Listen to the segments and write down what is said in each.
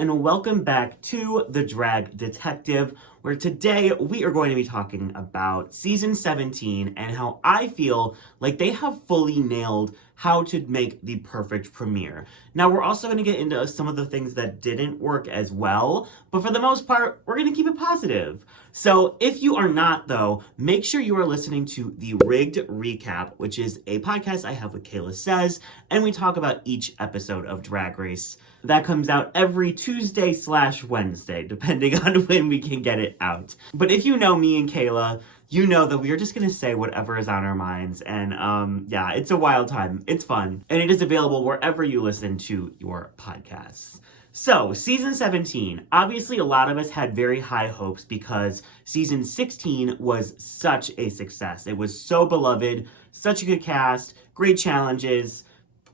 and welcome back to The Drag Detective, where today we are going to be talking about season 17 and how I feel like they have fully nailed how to make the perfect premiere. Now, we're also going to get into some of the things that didn't work as well, but for the most part, we're going to keep it positive. So if you are not, though, make sure you are listening to the Rigged Recap, which is a podcast I have with Kayla Says, and we talk about each episode of Drag Race. That comes out every Tuesday/Wednesday, depending on when we can get it out. But if you know me and Kayla, you know that we are just gonna say whatever is on our minds. And yeah, it's a wild time. It's fun. And it is available wherever you listen to your podcasts. So, season 17, obviously a lot of us had very high hopes because season 16 was such a success. It was so beloved, such a good cast, great challenges,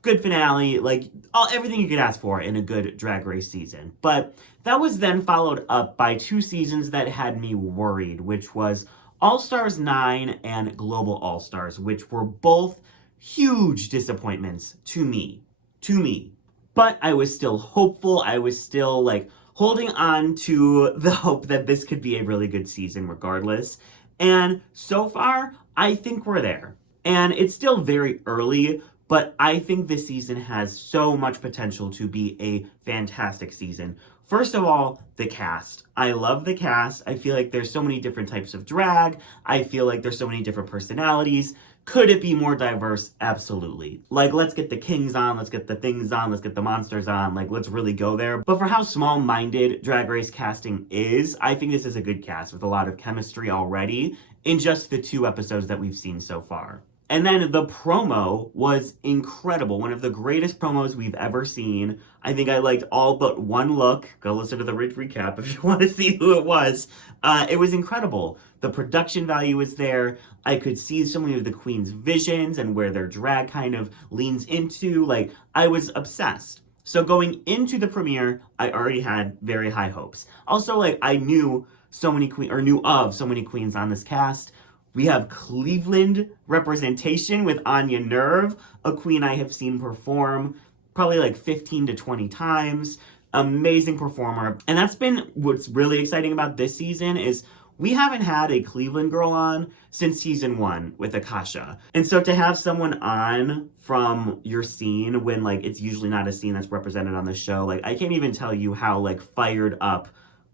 good finale, like everything you could ask for in a good Drag Race season. But that was then followed up by two seasons that had me worried, which was All Stars 9 and Global All Stars, which were both huge disappointments to me. But I was still hopeful. I was still holding on to the hope that this could be a really good season regardless. And so far, I think we're there. And it's still very early, but I think this season has so much potential to be a fantastic season. First of all, the cast. I love the cast. I feel like there's so many different types of drag. I feel like there's so many different personalities. Could it be more diverse? Absolutely. Let's get the kings on, let's get the things on, let's get the monsters on, let's really go there. But for how small-minded Drag Race casting is, I think this is a good cast with a lot of chemistry already in just the 2 episodes that we've seen so far. And then the promo was incredible. One of the greatest promos we've ever seen. I think I liked all but one look. Go listen to the Rigged Recap if you want to see who it was. It was incredible. The production value was there. I could see so many of the queen's visions and where their drag kind of leans into. I was obsessed. So going into the premiere, I already had very high hopes. Also, I knew of so many queens on this cast. We have Cleveland representation with Anya Nerve, a queen I have seen perform probably 15 to 20 times. Amazing performer. And that's been what's really exciting about this season is we haven't had a Cleveland girl on since season 1 with Akasha. And so to have someone on from your scene when it's usually not a scene that's represented on the show, I can't even tell you how fired up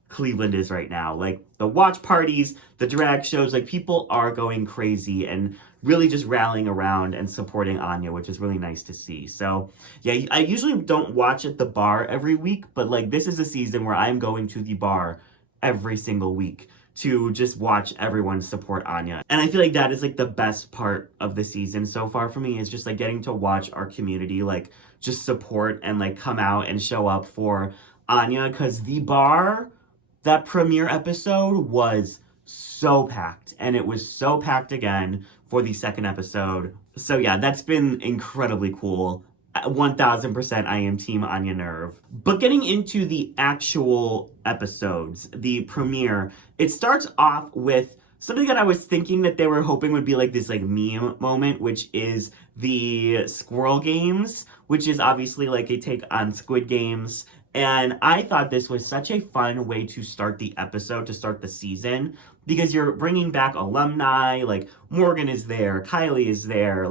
Cleveland is right now. The watch parties, the drag shows, people are going crazy and really just rallying around and supporting Anya, which is really nice to see. So yeah, I usually don't watch at the bar every week, but this is a season where I'm going to the bar every single week to just watch everyone support Anya. And I feel like that is the best part of the season so far for me is just getting to watch our community just support and come out and show up for Anya, because the bar, that premiere episode was so packed, and it was so packed again for the second episode. So yeah, that's been incredibly cool. 1000% I am team Anya Nerve. But getting into the actual episodes, the premiere, it starts off with something that I was thinking that they were hoping would be this meme moment, which is the Squirrel Games, which is obviously a take on Squid Games. And I thought this was such a fun way to start the episode, to start the season, because you're bringing back alumni, Morgan is there, Kylie is there,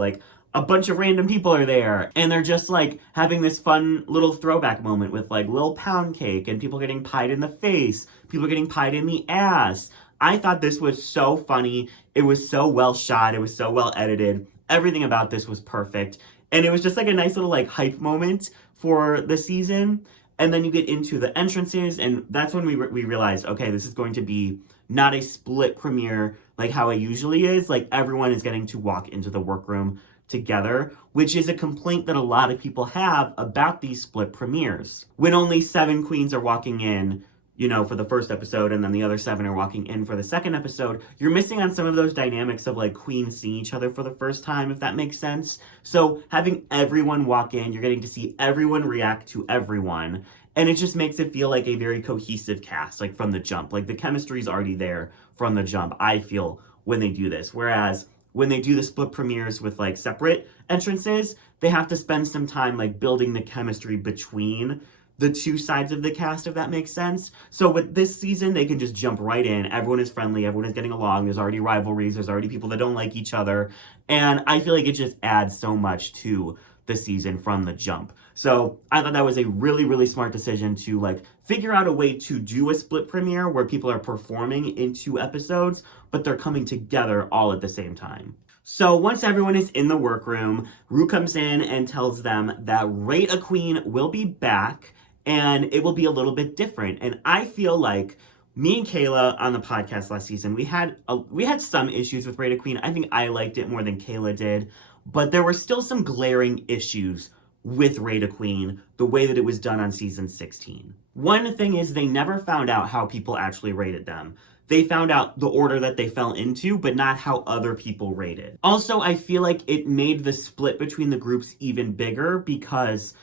a bunch of random people are there, and they're just having this fun little throwback moment with Lil Pound Cake and people getting pied in the face, people getting pied in the ass. I thought this was so funny. It was so well shot. It was so well edited. Everything about this was perfect. And it was just a nice little hype moment for the season. And then you get into the entrances, and that's when we realized, okay, this is going to be not a split premiere how it usually is. Everyone is getting to walk into the workroom together, which is a complaint that a lot of people have about these split premieres. When only 7 queens are walking in, for the first episode, and then the other 7 are walking in for the second episode, you're missing on some of those dynamics of queens seeing each other for the first time, if that makes sense. So having everyone walk in, you're getting to see everyone react to everyone, and it just makes it feel like a very cohesive cast, from the jump. The chemistry is already there from the jump, I feel, when they do this. Whereas when they do the split premieres with separate entrances, they have to spend some time building the chemistry between the two sides of the cast, if that makes sense. So with this season, they can just jump right in. Everyone is friendly, everyone is getting along, there's already rivalries, there's already people that don't like each other, and I feel like it just adds so much to the season from the jump. So I thought that was a really, really smart decision to like figure out a way to do a split premiere where people are performing in 2 episodes, but they're coming together all at the same time. So once everyone is in the workroom, Ru comes in and tells them that RaQueen will be back and it will be a little bit different. And I feel like me and Kayla on the podcast last season, we had some issues with RaQueen. I think I liked it more than Kayla did, but there were still some glaring issues with RaQueen, the way that it was done on season 16. One thing is they never found out how people actually rated them. They found out the order that they fell into, but not how other people rated. Also, I feel like it made the split between the groups even bigger because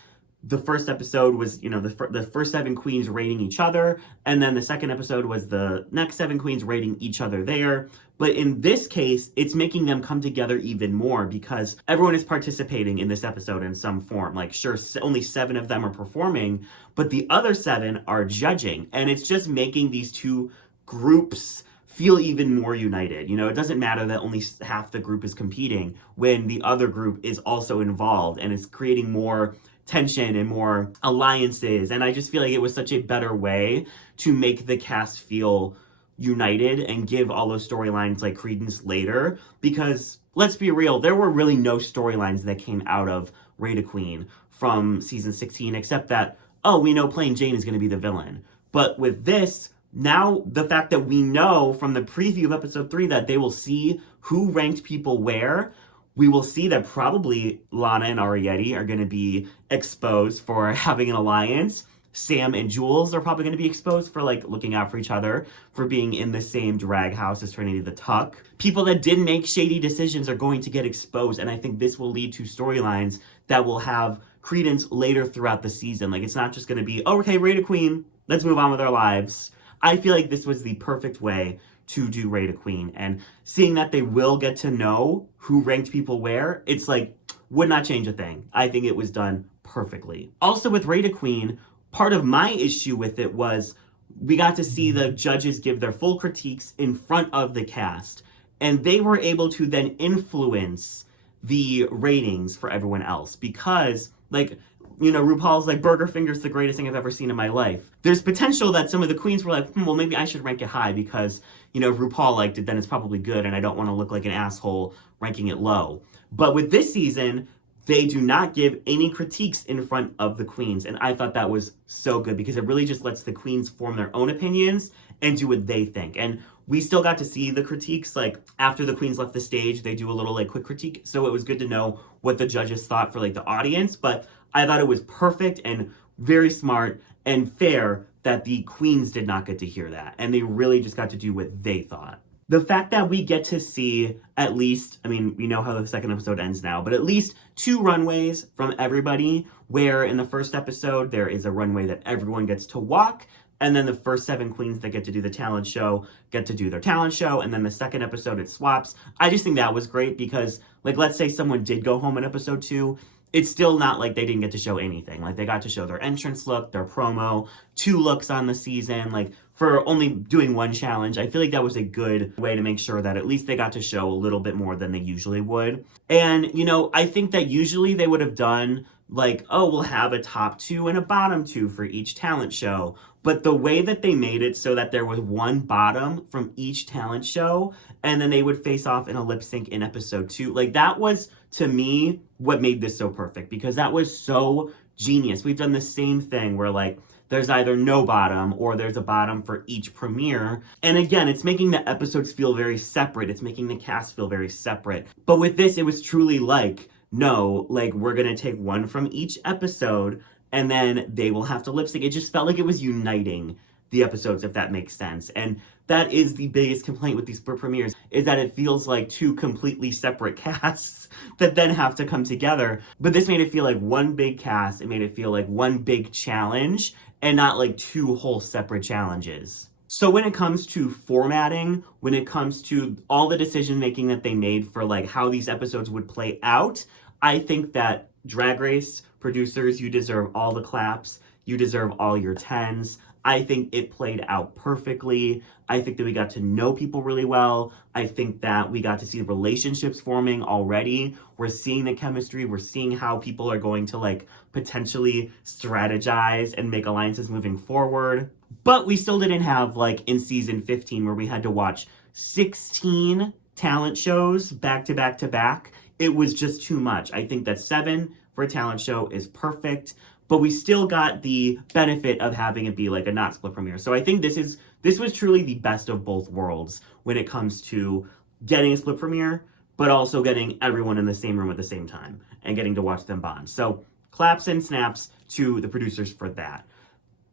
the first episode was, the first 7 queens rating each other, and then the second episode was the next 7 queens rating each other there. But in this case, it's making them come together even more because everyone is participating in this episode in some form. Like, sure, only 7 of them are performing, but the other 7 are judging, and it's just making these 2 groups feel even more united. It doesn't matter that only half the group is competing when the other group is also involved, and it's creating more tension and more alliances. And I just feel like it was such a better way to make the cast feel united and give all those storylines like credence later, because let's be real, there were really no storylines that came out of RaQueen from season 16 except that, oh, we know Plain Jane is going to be the villain. But with this, now the fact that we know from the preview of episode 3 that they will see who ranked people where, we will see that probably Lana and Ariana are going to be exposed for having an alliance. Sam and Jules are probably going to be exposed for like looking out for each other, for being in the same drag house as Trinity the Tuck. People that did make shady decisions are going to get exposed, and I think this will lead to storylines that will have credence later throughout the season. Like, it's not just going to be, oh, okay, RaQueen, let's move on with our lives. I feel like this was the perfect way to do RaQueen, and seeing that they will get to know who ranked people where, it's like, would not change a thing. I think it was done perfectly. Also with RaQueen, part of my issue with it was we got to see the judges give their full critiques in front of the cast, and they were able to then influence the ratings for everyone else because, like, RuPaul's like, Burger Finger's the greatest thing I've ever seen in my life. There's potential that some of the queens were like, well, maybe I should rank it high because, if RuPaul liked it, then it's probably good, and I don't want to look like an asshole ranking it low. But with this season, they do not give any critiques in front of the queens, and I thought that was so good because it really just lets the queens form their own opinions and do what they think. And we still got to see the critiques, like, after the queens left the stage, they do a little, like, quick critique, so it was good to know what the judges thought for, like, the audience, but I thought it was perfect and very smart and fair that the queens did not get to hear that, and they really just got to do what they thought. The fact that we get to see at least, we know how the second episode ends now, but at least 2 runways from everybody, where in the first episode there is a runway that everyone gets to walk, and then the first 7 queens that get to do the talent show get to do their talent show, and then the second episode it swaps. I just think that was great because, like, let's say someone did go home in episode 2, it's still not like they didn't get to show anything. Like, they got to show their entrance look, their promo, 2 looks on the season, like, for only doing 1 challenge. I feel like that was a good way to make sure that at least they got to show a little bit more than they usually would. And, I think that usually they would have done, like, oh, we'll have a top 2 and a bottom 2 for each talent show. But the way that they made it so that there was 1 bottom from each talent show, and then they would face off in a lip sync in episode 2, like, that was, to me, what made this so perfect, because that was so genius. We've done the same thing where, like, there's either no bottom or there's a bottom for each premiere. And again, it's making the episodes feel very separate. It's making the cast feel very separate. But with this, it was truly like, no, like, we're gonna take 1 from each episode and then they will have to lip sync. It just felt like it was uniting the episodes, if that makes sense. And that is the biggest complaint with these split premieres, is that it feels like 2 completely separate casts that then have to come together. But this made it feel like 1 big cast. It made it feel like 1 big challenge and not like 2 whole separate challenges. So when it comes to formatting, when it comes to all the decision making that they made for like how these episodes would play out, I think that Drag Race producers, you deserve all the claps. You deserve all your 10s. I think it played out perfectly. I think that we got to know people really well. I think that we got to see relationships forming already. We're seeing the chemistry. We're seeing how people are going to like potentially strategize and make alliances moving forward. But we still didn't have like in season 15 where we had to watch 16 talent shows back to back to back. It was just too much. I think that 7 for a talent show is perfect, but we still got the benefit of having it be like a not split premiere. So I think this was truly the best of both worlds when it comes to getting a split premiere, but also getting everyone in the same room at the same time and getting to watch them bond. So claps and snaps to the producers for that.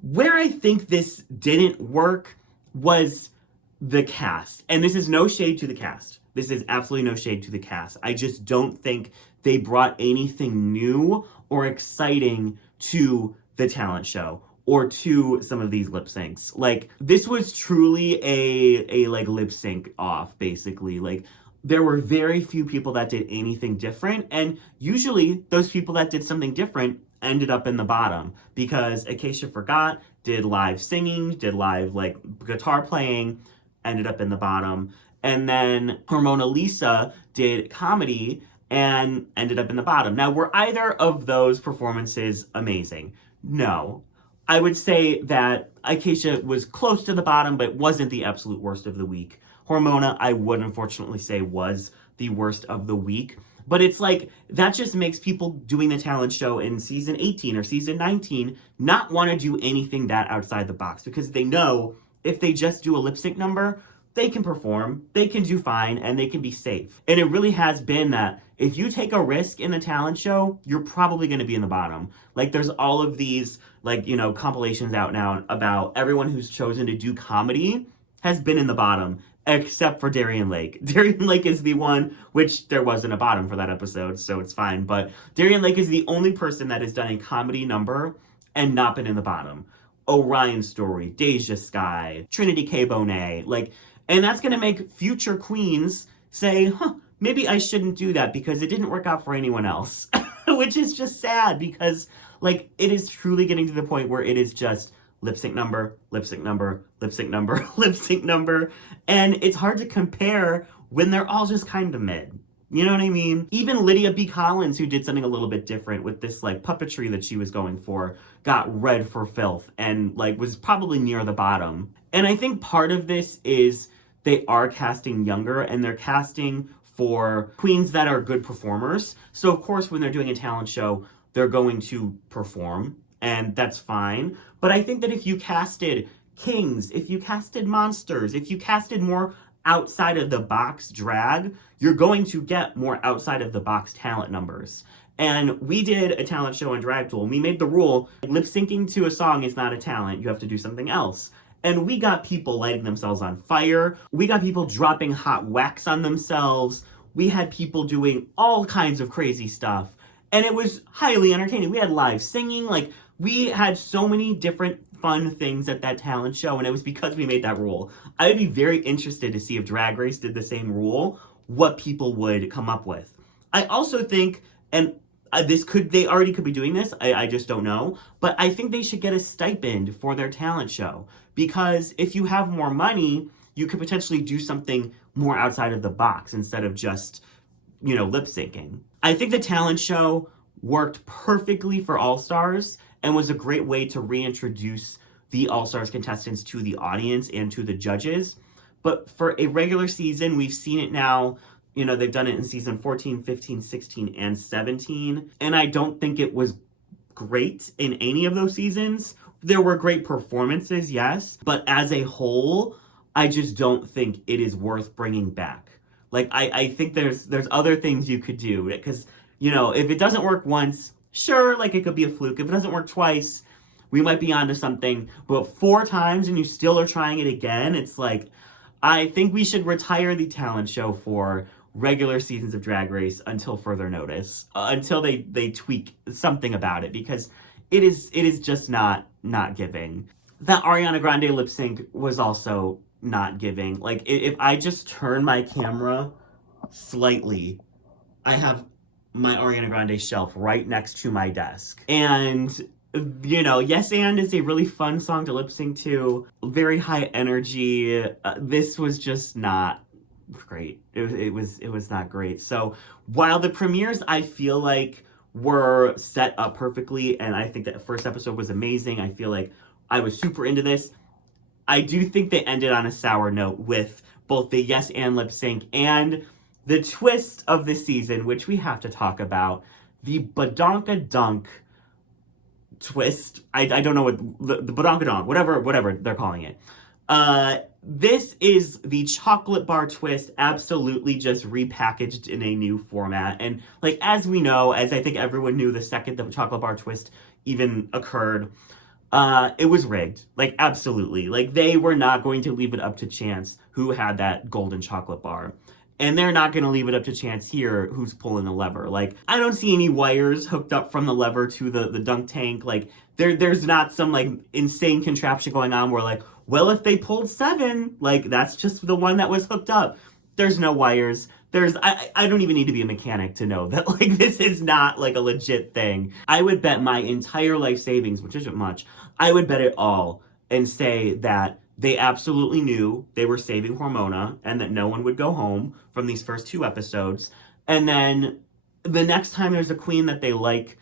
Where I think this didn't work was the cast. And this is no shade to the cast. This is absolutely no shade to the cast. I just don't think they brought anything new or exciting to the talent show or to some of these lip syncs. Like, this was truly a like lip sync off, basically. Like, there were very few people that did anything different, and usually those people that did something different ended up in the bottom because Acacia Forgot did live singing, did live like guitar playing, ended up in the bottom. And then Hormona Lisa did comedy and ended up in the bottom. Now, were either of those performances amazing? No. I would say that Acacia was close to the bottom, but wasn't the absolute worst of the week. Hormona, I would unfortunately say, was the worst of the week. But it's like, that just makes people doing the talent show in season 18 or season 19 not want to do anything that outside the box, because they know if they just do a lip sync number, they can perform, they can do fine, and they can be safe. And it really has been that if you take a risk in the talent show, you're probably going to be in the bottom. Like, there's all of these, like, you know, compilations out now about everyone who's chosen to do comedy has been in the bottom, except for Darion Lake. Darion Lake is the one, which there wasn't a bottom for that episode, so it's fine. But Darion Lake is the only person that has done a comedy number and not been in the bottom. Orion Story, Deja Sky, Trinity K. Bonet, like, and that's going to make future queens say, maybe I shouldn't do that because it didn't work out for anyone else. Which is just sad because, like, it is truly getting to the point where it is just lip sync number, lip sync number, lip sync number, lip sync number. And it's hard to compare when they're all just kind of mid. You know what I mean? Even Lydia B Collins, who did something a little bit different with this like puppetry that she was going for, got read for filth and like was probably near the bottom. And I think part of this is they are casting younger and they're casting for queens that are good performers. So of course, when they're doing a talent show, they're going to perform, and that's fine. But I think that if you casted kings, if you casted monsters, if you casted more outside of the box drag, you're going to get more outside of the box talent numbers. And we did a talent show on Drag Duel. We made the rule, lip syncing to a song is not a talent. You have to do something else. And we got people lighting themselves on fire. We got people dropping hot wax on themselves. We had people doing all kinds of crazy stuff. And it was highly entertaining. We had live singing. Like, we had so many different fun things at that talent show. And it was because we made that rule. I would be very interested to see if Drag Race did the same rule, what people would come up with. I also think, and they already could be doing this, I just don't know, but I think they should get a stipend for their talent show, because if you have more money, you could potentially do something more outside of the box instead of just, you know, lip syncing. I think the talent show worked perfectly for All Stars and was a great way to reintroduce the All Stars contestants to the audience and to the judges. But for a regular season, we've seen it now. You know, they've done it in season 14, 15, 16, and 17. And I don't think it was great in any of those seasons. There were great performances, yes. But as a whole, I just don't think it is worth bringing back. Like, I think there's other things you could do. Because, you know, if it doesn't work once, sure, like, it could be a fluke. If it doesn't work twice, we might be onto something. But 4 times and you still are trying it again, it's like, I think we should retire the talent show for regular seasons of Drag Race until further notice, until they tweak something about it, because it is just not giving. That Ariana Grande lip sync was also not giving. Like, if I just turn my camera slightly, I have my Ariana Grande shelf right next to my desk, and Yes and is a really fun song to lip sync to. Very high energy. This was just not great. It was not great. So while the premieres I feel like were set up perfectly, and I think that first episode was amazing. I feel like I was super into this. I do think they ended on a sour note with both the yes and lip sync and the twist of the season, which we have to talk about. The Badonkadunk twist. I don't know what the Badonkadunk, whatever they're calling it. This is the chocolate bar twist, absolutely just repackaged in a new format. And like as we know, as I think everyone knew the second the chocolate bar twist even occurred, it was rigged. Like absolutely. Like they were not going to leave it up to chance who had that golden chocolate bar. And they're not going to leave it up to chance here who's pulling the lever. Like, I don't see any wires hooked up from the lever to the dunk tank. Like, there's not some, like, insane contraption going on where, like, well, if they pulled 7, like, that's just the one that was hooked up. There's no wires. I don't even need to be a mechanic to know that, like, this is not, like, a legit thing. I would bet my entire life savings, which isn't much, I would bet it all and say that they absolutely knew they were saving Hormona and that no one would go home from these first 2 episodes. And then the next time there's a queen that they like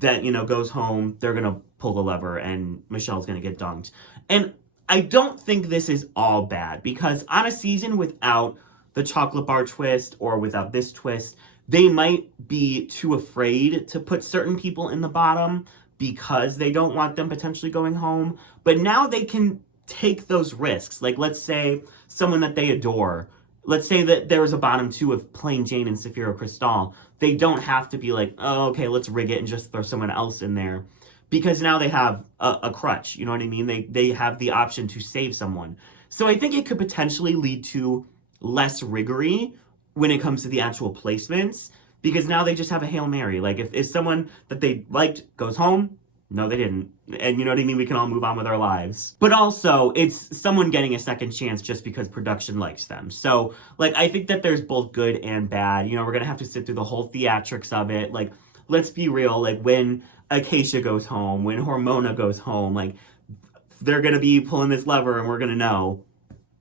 that, goes home, they're going to pull the lever and Michelle's going to get dunked. And I don't think this is all bad because on a season without the chocolate bar twist or without this twist, they might be too afraid to put certain people in the bottom because they don't want them potentially going home. But now they can take those risks. Like, let's say someone that they adore. Let's say that there was a bottom 2 of Plain Jane and Saphira Crystal. They don't have to be like, oh, okay, let's rig it and just throw someone else in there. Because now they have a crutch, you know what I mean? They have the option to save someone. So I think it could potentially lead to less riggery when it comes to the actual placements. Because now they just have a Hail Mary. Like, if someone that they liked goes home, no, they didn't. And you know what I mean? We can all move on with our lives. But also, it's someone getting a second chance just because production likes them. So, like, I think that there's both good and bad. We're going to have to sit through the whole theatrics of it. Like, let's be real. Like, when Acacia goes home, when Hormona goes home, like, they're going to be pulling this lever and we're going to know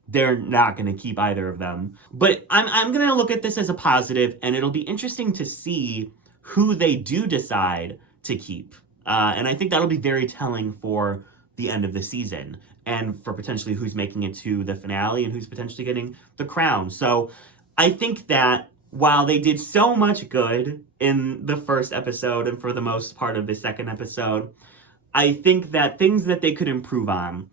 they're not going to keep either of them. But I'm going to look at this as a positive, and it'll be interesting to see who they do decide to keep. And I think that'll be very telling for the end of the season and for potentially who's making it to the finale and who's potentially getting the crown. So I think that while they did so much good in the first episode and for the most part of the second episode, I think that things that they could improve on,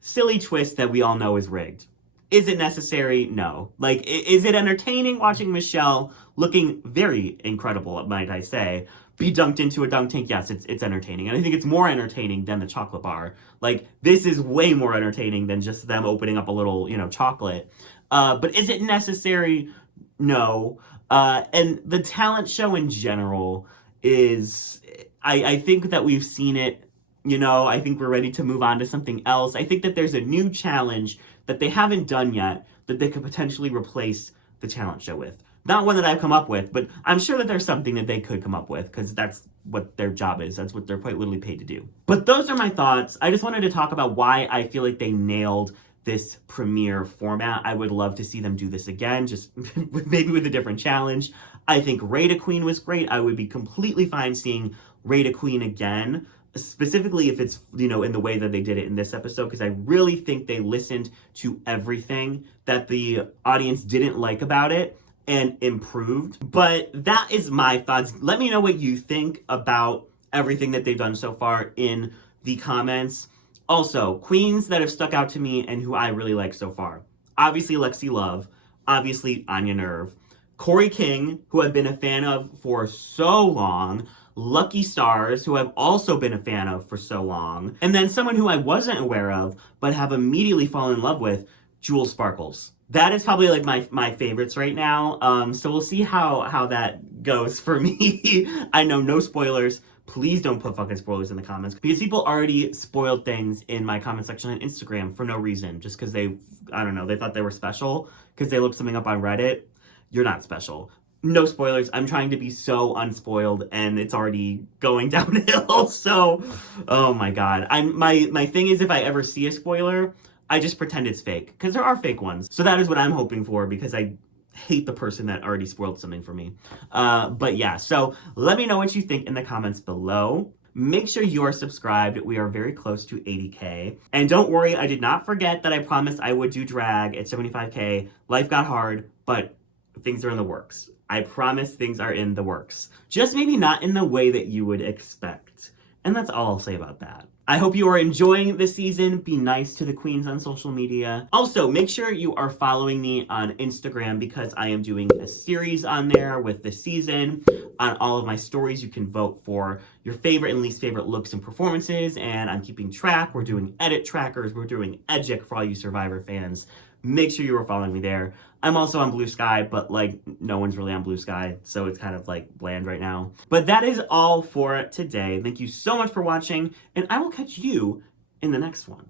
silly twist that we all know is rigged. Is it necessary? No. Like, is it entertaining watching Michelle looking very incredible, might I say, be dunked into a dunk tank? Yes, it's entertaining. And I think it's more entertaining than the chocolate bar. Like, this is way more entertaining than just them opening up a little, chocolate. But is it necessary? No. And the talent show in general is, I think that we've seen it. I think we're ready to move on to something else. I think that there's a new challenge that they haven't done yet that they could potentially replace the talent show with. Not one that I've come up with, but I'm sure that there's something that they could come up with because that's what their job is. That's what they're quite literally paid to do. But those are my thoughts. I just wanted to talk about why I feel like they nailed this premiere format. I would love to see them do this again, just maybe with a different challenge. I think RaQueen was great. I would be completely fine seeing RaQueen again, specifically if it's, in the way that they did it in this episode, because I really think they listened to everything that the audience didn't like about it and improved. But that is my thoughts. Let me know what you think about everything that they've done so far in the comments. Also, queens that have stuck out to me and who I really like so far. Obviously, Lexi Love. Obviously, Anya Nerve. Corey King, who I've been a fan of for so long. Lucky Stars, who I've also been a fan of for so long. And then someone who I wasn't aware of, but have immediately fallen in love with, Jewel Sparkles. That is probably like my favorites right now. So we'll see how that goes for me. I know no spoilers. Please don't put fucking spoilers in the comments because people already spoiled things in my comment section on Instagram for no reason. Just because they thought they were special because they looked something up on Reddit. You're not special. no spoilers. I'm trying to be so unspoiled, and it's already going downhill. So, oh my god. My thing is, if I ever see a spoiler, I just pretend it's fake because there are fake ones. So that is what I'm hoping for because I hate the person that already spoiled something for me. But yeah, so let me know what you think in the comments below. Make sure you are subscribed. We are very close to 80K. And don't worry, I did not forget that I promised I would do drag at 75K. Life got hard, but things are in the works. I promise things are in the works. Just maybe not in the way that you would expect. And that's all I'll say about that. I hope you are enjoying this season. Be nice to the queens on social media. Also, make sure you are following me on Instagram because I am doing a series on there with the season. On all of my stories, you can vote for your favorite and least favorite looks and performances, and I'm keeping track. We're doing edit trackers. We're doing Edgic for all you Survivor fans. Make sure you are following me there. I'm also on Blue Sky, but like no one's really on Blue Sky, so it's kind of like bland right now. But that is all for today. Thank you so much for watching, and I will catch you in the next one.